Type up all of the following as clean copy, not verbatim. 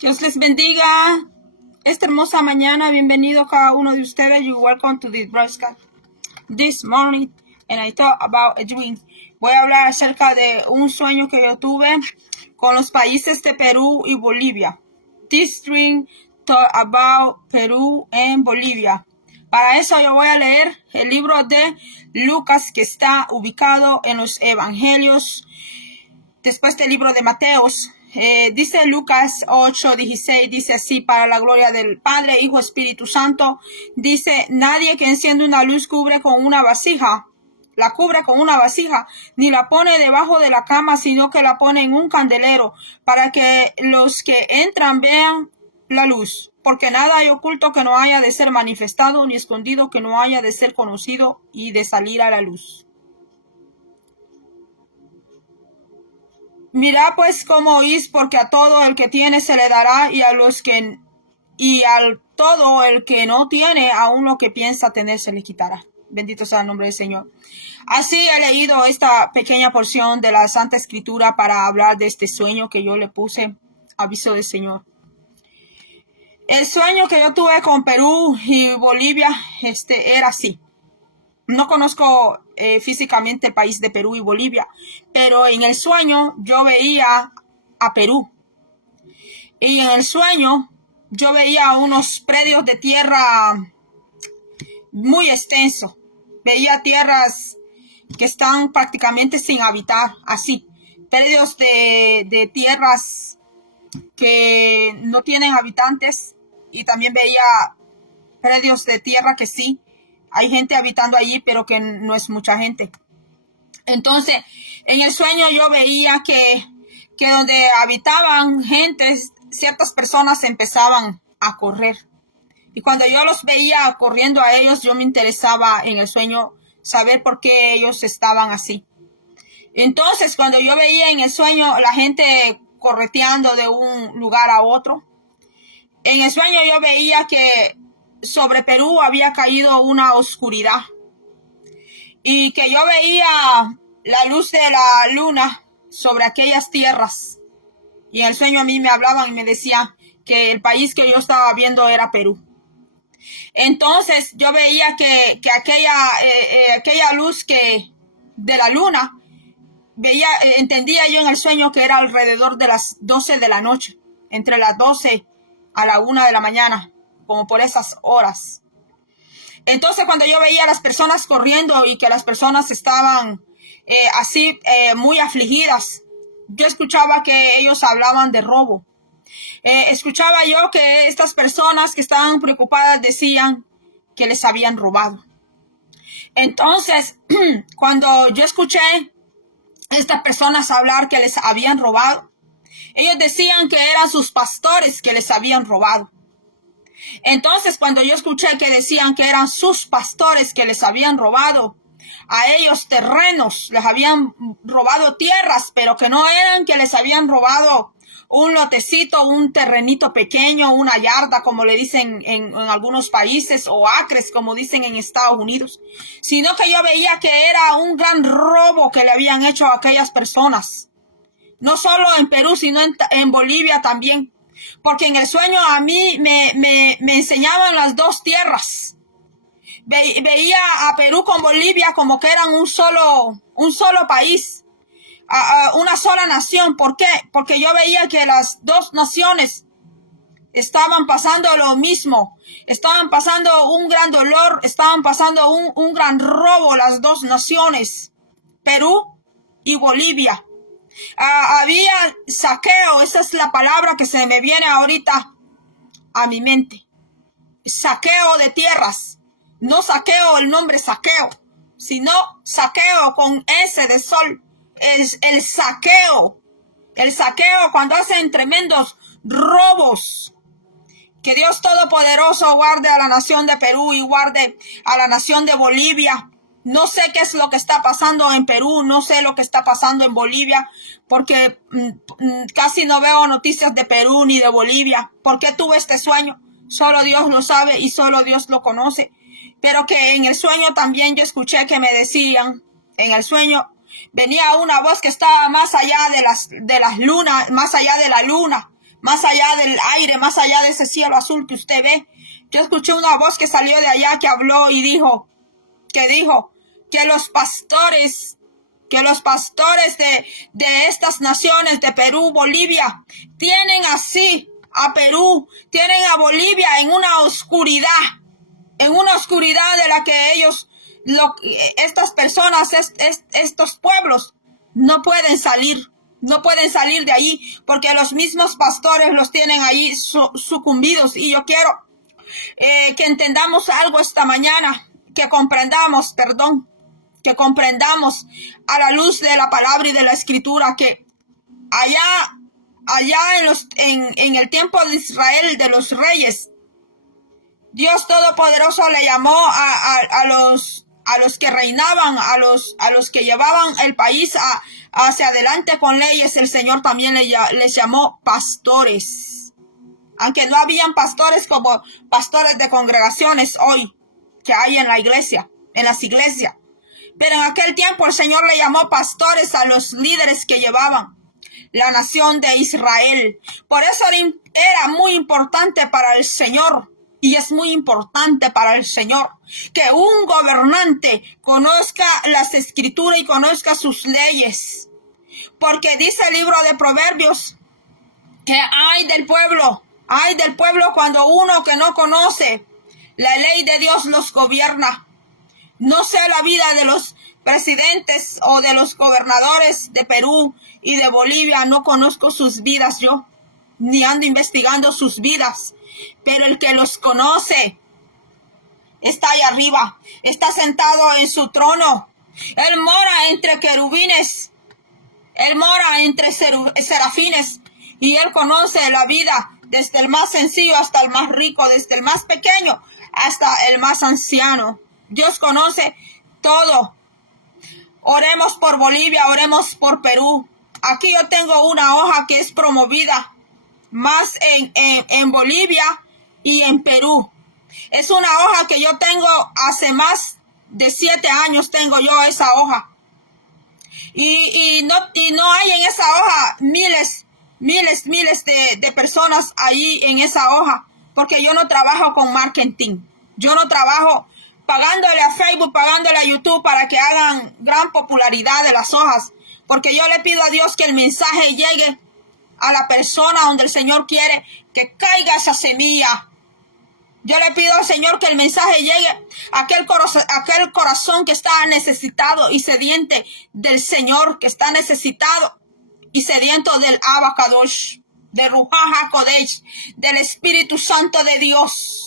Dios les bendiga esta hermosa mañana. Bienvenido cada uno de ustedes. You're welcome to this broadcast this morning. And I thought about a dream. Voy a hablar acerca de un sueño que yo tuve con los países de Perú y Bolivia. This dream thought about Perú and Bolivia. Para eso yo voy a leer el libro de Lucas, que está ubicado en los Evangelios después del libro de Mateos. Dice Lucas 8:16, dice así: para la gloria del Padre, Hijo, Espíritu Santo. Dice: nadie que enciende una luz la cubre con una vasija, ni la pone debajo de la cama, sino que la pone en un candelero, para que los que entran vean la luz. Porque nada hay oculto que no haya de ser manifestado, ni escondido que no haya de ser conocido y de salir a la luz. Mirad pues cómo oís, porque a todo el que tiene se le dará, y al todo el que no tiene, aún lo que piensa tener se le quitará. Bendito sea el nombre del Señor. Así he leído esta pequeña porción de la Santa Escritura para hablar de este sueño que yo le puse aviso del Señor. El sueño que yo tuve con Perú y Bolivia era así. No conozco físicamente el país de Perú y Bolivia, pero en el sueño yo veía a Perú. Y en el sueño yo veía unos predios de tierra muy extensos. Veía tierras que están prácticamente sin habitar, así. Predios de tierras que no tienen habitantes, y también veía predios de tierra que sí hay gente habitando allí, pero que no es mucha gente. Entonces, en el sueño yo veía que donde habitaban gentes, ciertas personas empezaban a correr. Y cuando yo los veía corriendo a ellos, yo me interesaba en el sueño saber por qué ellos estaban así. Entonces, cuando yo veía en el sueño la gente correteando de un lugar a otro, en el sueño yo veía que sobre Perú había caído una oscuridad y que yo veía la luz de la luna sobre aquellas tierras. Y en el sueño a mí me hablaban y me decían que el país que yo estaba viendo era Perú. Entonces yo veía que aquella luz de la luna, entendía yo en el sueño que era alrededor de las 12 de la noche, entre las 12 a la 1 de la mañana, como por esas horas. Entonces cuando yo veía a las personas corriendo y que las personas estaban muy afligidas, yo escuchaba que ellos hablaban de robo. Escuchaba yo que estas personas que estaban preocupadas decían que les habían robado. Entonces, cuando yo escuché estas personas hablar que les habían robado, ellos decían que eran sus pastores que les habían robado. Entonces, cuando yo escuché que decían que eran sus pastores que les habían robado a ellos terrenos, les habían robado tierras, pero que no eran que les habían robado un lotecito, un terrenito pequeño, una yarda, como le dicen en algunos países, o acres, como dicen en Estados Unidos, sino que yo veía que era un gran robo que le habían hecho a aquellas personas. No solo en Perú, sino en Bolivia también. Porque en el sueño a mí me enseñaban las dos tierras. Veía a Perú con Bolivia como que eran un solo país, una sola nación. ¿Por qué? Porque yo veía que las dos naciones estaban pasando lo mismo. Estaban pasando un gran dolor, estaban pasando un gran robo las dos naciones, Perú y Bolivia. Había saqueo, esa es la palabra que se me viene ahorita a mi mente. Saqueo de tierras. No saqueo el nombre saqueo, sino saqueo con S de sol. Es el saqueo. El saqueo cuando hacen tremendos robos. Que Dios Todopoderoso guarde a la nación de Perú y guarde a la nación de Bolivia. No sé qué es lo que está pasando en Perú, no sé lo que está pasando en Bolivia, porque casi no veo noticias de Perú ni de Bolivia. ¿Por qué tuve este sueño? Solo Dios lo sabe y solo Dios lo conoce. Pero que en el sueño también yo escuché que me decían, en el sueño venía una voz que estaba más allá de las lunas, más allá de la luna, más allá del aire, más allá de ese cielo azul que usted ve. Yo escuché una voz que salió de allá que habló y dijo que los pastores de estas naciones, de Perú, Bolivia, tienen así a Perú, tienen a Bolivia en una oscuridad de la que ellos, estas personas, estos pueblos, no pueden salir de allí, porque los mismos pastores los tienen ahí sucumbidos. Y yo quiero que entendamos algo esta mañana, que comprendamos a la luz de la palabra y de la escritura, que allá en el tiempo de Israel, de los reyes, Dios Todopoderoso le llamó a los que reinaban, a los que llevaban el país hacia adelante con leyes. El Señor también les llamó pastores. Aunque no habían pastores como pastores de congregaciones hoy que hay en la iglesia, en las iglesias. Pero en aquel tiempo el Señor le llamó pastores a los líderes que llevaban la nación de Israel. Por eso era muy importante para el Señor, y es muy importante para el Señor, que un gobernante conozca las escrituras y conozca sus leyes. Porque dice el libro de Proverbios que ay del pueblo cuando uno que no conoce la ley de Dios los gobierna. No sé la vida de los presidentes o de los gobernadores de Perú y de Bolivia, no conozco sus vidas yo, ni ando investigando sus vidas, pero el que los conoce está ahí arriba, está sentado en su trono. Él mora entre querubines, él mora entre serafines, y él conoce la vida desde el más sencillo hasta el más rico, desde el más pequeño hasta el más anciano. Dios conoce todo. Oremos por Bolivia, oremos por Perú. Aquí yo tengo una hoja que es promovida más en Bolivia y en Perú. Es una hoja que yo tengo hace más de 7 años, tengo yo esa hoja. Y no hay en esa hoja miles de personas ahí en esa hoja, porque yo no trabajo con marketing. Yo no trabajo pagándole a Facebook, pagándole a YouTube para que hagan gran popularidad de las hojas, porque yo le pido a Dios que el mensaje llegue a la persona donde el Señor quiere que caiga esa semilla. Yo le pido al Señor que el mensaje llegue a aquel corazón que está necesitado y sediente del Señor, que está necesitado y sediento del Abacadosh, de Ruach HaKodesh, del Espíritu Santo de Dios.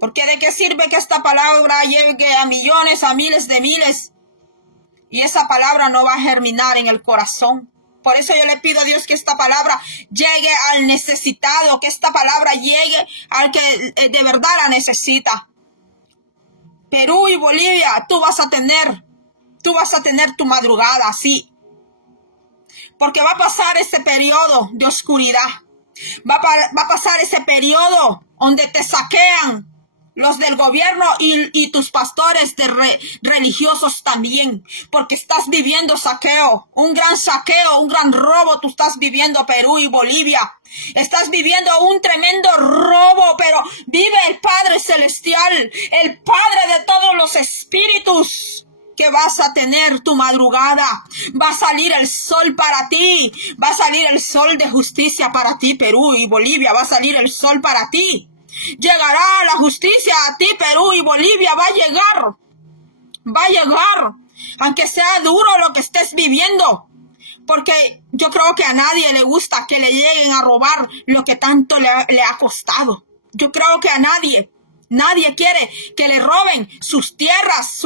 Porque de qué sirve que esta palabra llegue a millones, a miles de miles, y esa palabra no va a germinar en el corazón. Por eso yo le pido a Dios que esta palabra llegue al necesitado, que esta palabra llegue al que de verdad la necesita. Perú y Bolivia, tú vas a tener tu madrugada, sí. Porque va a pasar ese periodo de oscuridad. Va a pasar ese periodo donde te saquean los del gobierno y tus pastores religiosos también, porque estás viviendo saqueo, un gran robo. Tú estás viviendo Perú y Bolivia, estás viviendo un tremendo robo, pero vive el Padre Celestial, el Padre de todos los espíritus, que vas a tener tu madrugada. Va a salir el sol para ti, va a salir el sol de justicia para ti, Perú y Bolivia, va a salir el sol para ti. Llegará la justicia a ti, Perú y Bolivia, va a llegar, aunque sea duro lo que estés viviendo, porque yo creo que a nadie le gusta que le lleguen a robar lo que tanto le ha costado. Yo creo que a nadie quiere que le roben sus tierras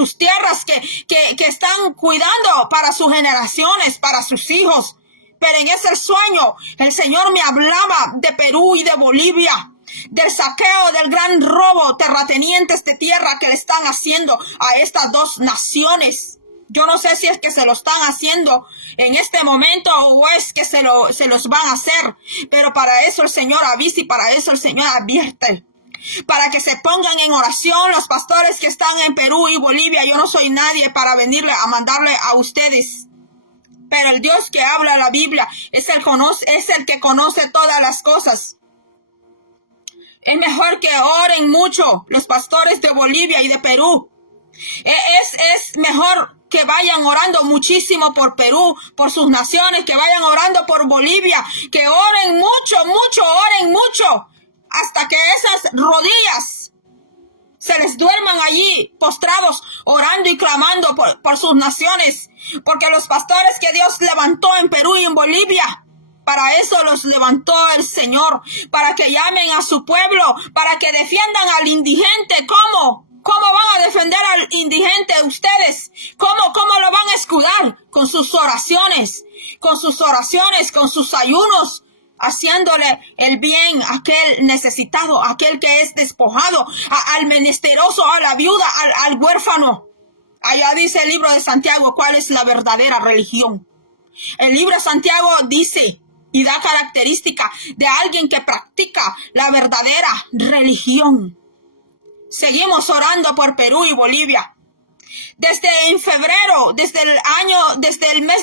que están cuidando para sus generaciones, para sus hijos. Pero en ese sueño el Señor me hablaba de Perú y de Bolivia, del saqueo, del gran robo, terratenientes de tierra que le están haciendo a estas dos naciones. Yo no sé si es que se lo están haciendo en este momento o es que se los van a hacer, pero para eso el Señor avisa y para eso el Señor advierte, para que se pongan en oración los pastores que están en Perú y Bolivia. Yo no soy nadie para venirle a mandarle a ustedes, pero el Dios que habla la Biblia es el que conoce todas las cosas. Es mejor que oren mucho los pastores de Bolivia y de Perú. Es mejor que vayan orando muchísimo por Perú, por sus naciones, que vayan orando por Bolivia, que oren mucho, oren mucho, hasta que esas rodillas se les duerman allí, postrados, orando y clamando por sus naciones, porque los pastores que Dios levantó en Perú y en Bolivia, para eso los levantó el Señor, para que llamen a su pueblo, para que defiendan al indigente. ¿Cómo? ¿Cómo van a defender al indigente ustedes? ¿Cómo lo van a escudar? Con sus oraciones, con sus ayunos, haciéndole el bien a aquel necesitado, a aquel que es despojado, al menesteroso, a la viuda, al huérfano. Allá dice el libro de Santiago cuál es la verdadera religión. El libro de Santiago dice y da característica de alguien que practica la verdadera religión. Seguimos orando por Perú y Bolivia. Desde el mes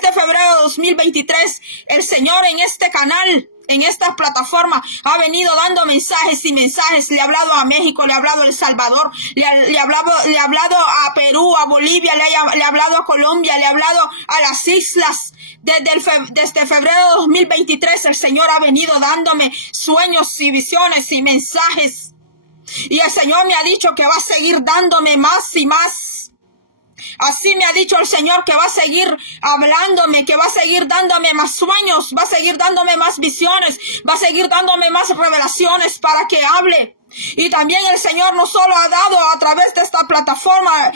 de febrero de 2023, el Señor en este canal, en esta plataforma, ha venido dando mensajes y mensajes. Le ha hablado a México, le ha hablado a El Salvador, le ha hablado a Perú, a Bolivia, le ha hablado a Colombia, le ha hablado a las islas. Desde febrero de 2023, el Señor ha venido dándome sueños y visiones y mensajes. Y el Señor me ha dicho que va a seguir dándome más y más. Así me ha dicho el Señor que va a seguir hablándome, que va a seguir dándome más sueños, va a seguir dándome más visiones, va a seguir dándome más revelaciones para que hable. Y también el Señor no solo ha dado a través de esta plataforma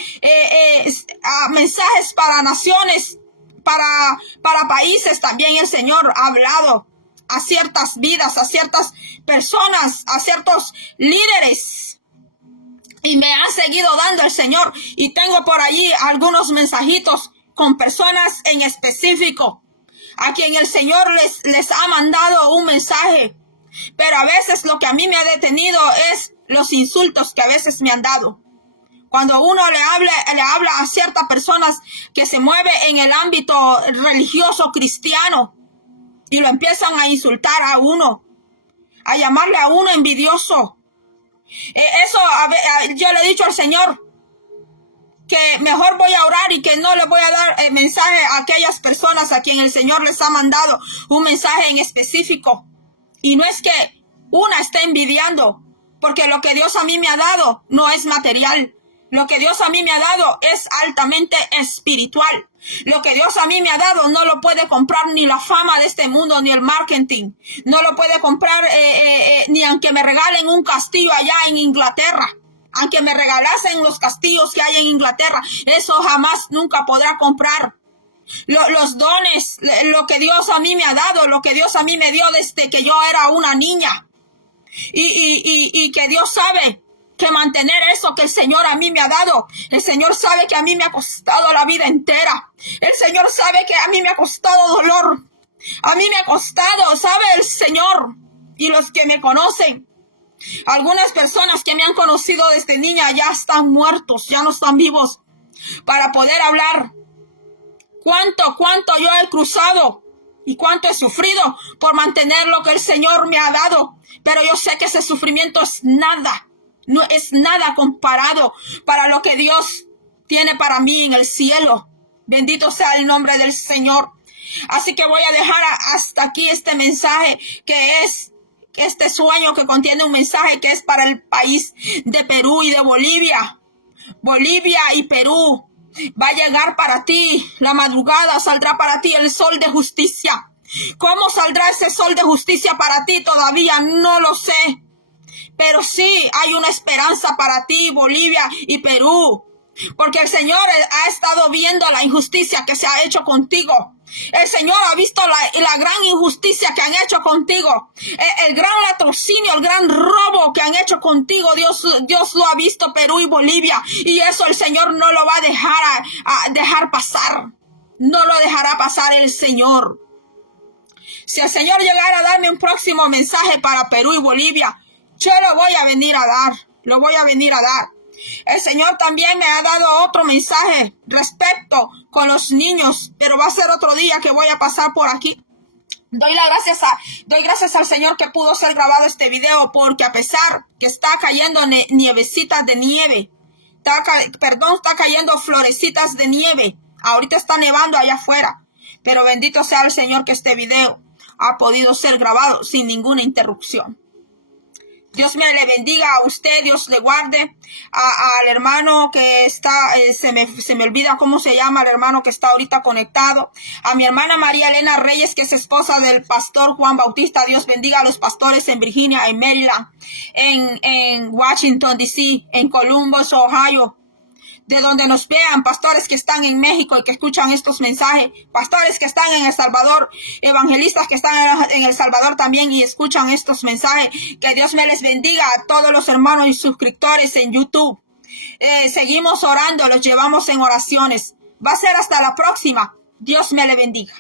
mensajes para naciones, para países, también el Señor ha hablado a ciertas vidas, a ciertas personas, a ciertos líderes. Y me ha seguido dando el Señor. Y tengo por allí algunos mensajitos con personas en específico, a quien el Señor les ha mandado un mensaje. Pero a veces lo que a mí me ha detenido es los insultos que a veces me han dado. Cuando uno le habla a ciertas personas que se mueve en el ámbito religioso cristiano y lo empiezan a insultar a uno, a llamarle a uno envidioso. Yo le he dicho al Señor que mejor voy a orar y que no le voy a dar mensaje a aquellas personas a quien el Señor les ha mandado un mensaje en específico. Y no es que una esté envidiando, porque lo que Dios a mí me ha dado no es material. Lo que Dios a mí me ha dado es altamente espiritual. Lo que Dios a mí me ha dado no lo puede comprar ni la fama de este mundo, ni el marketing. No lo puede comprar ni aunque me regalen un castillo allá en Inglaterra. Aunque me regalasen los castillos que hay en Inglaterra, eso jamás, nunca podrá comprar. Los dones, lo que Dios a mí me ha dado, lo que Dios a mí me dio desde que yo era una niña. Y que Dios sabe que mantener eso que el Señor a mí me ha dado. El Señor sabe que a mí me ha costado la vida entera. El Señor sabe que a mí me ha costado dolor. A mí me ha costado, sabe el Señor. Y los que me conocen, algunas personas que me han conocido desde niña ya están muertos, ya no están vivos para poder hablar. Cuánto yo he cruzado y cuánto he sufrido por mantener lo que el Señor me ha dado. Pero yo sé que ese sufrimiento es nada. No es nada comparado para lo que Dios tiene para mí en el cielo. Bendito sea el nombre del Señor. Así que voy a dejar hasta aquí este mensaje, que es este sueño que contiene un mensaje que es para el país de Perú y de Bolivia. Bolivia y Perú. Va a llegar para ti la madrugada, saldrá para ti el sol de justicia. ¿Cómo saldrá ese sol de justicia para ti? Todavía no lo sé. Pero sí hay una esperanza para ti, Bolivia y Perú, porque el Señor ha estado viendo la injusticia que se ha hecho contigo. El Señor ha visto la gran injusticia que han hecho contigo, el gran latrocinio, el gran robo que han hecho contigo. Dios lo ha visto, Perú y Bolivia, y eso el Señor no lo va a dejar pasar. No lo dejará pasar el Señor. Si el Señor llegara a darme un próximo mensaje para Perú y Bolivia, yo lo voy a venir a dar. El Señor también me ha dado otro mensaje respecto con los niños, pero va a ser otro día que voy a pasar por aquí. Doy gracias al Señor que pudo ser grabado este video, porque a pesar que está cayendo nievecitas de nieve, está cayendo florecitas de nieve. Ahorita está nevando allá afuera, pero bendito sea el Señor que este video ha podido ser grabado sin ninguna interrupción. Dios me le bendiga a usted, Dios le guarde, al hermano que está, se me olvida cómo se llama el hermano que está ahorita conectado, a mi hermana María Elena Reyes, que es esposa del pastor Juan Bautista. Dios bendiga a los pastores en Virginia, en Maryland, en Washington, D.C., en Columbus, Ohio, de donde nos vean, pastores que están en México y que escuchan estos mensajes, pastores que están en El Salvador, evangelistas que están en El Salvador también y escuchan estos mensajes. Que Dios me les bendiga a todos los hermanos y suscriptores en YouTube. Seguimos orando, los llevamos en oraciones. Va a ser hasta la próxima. Dios me le bendiga.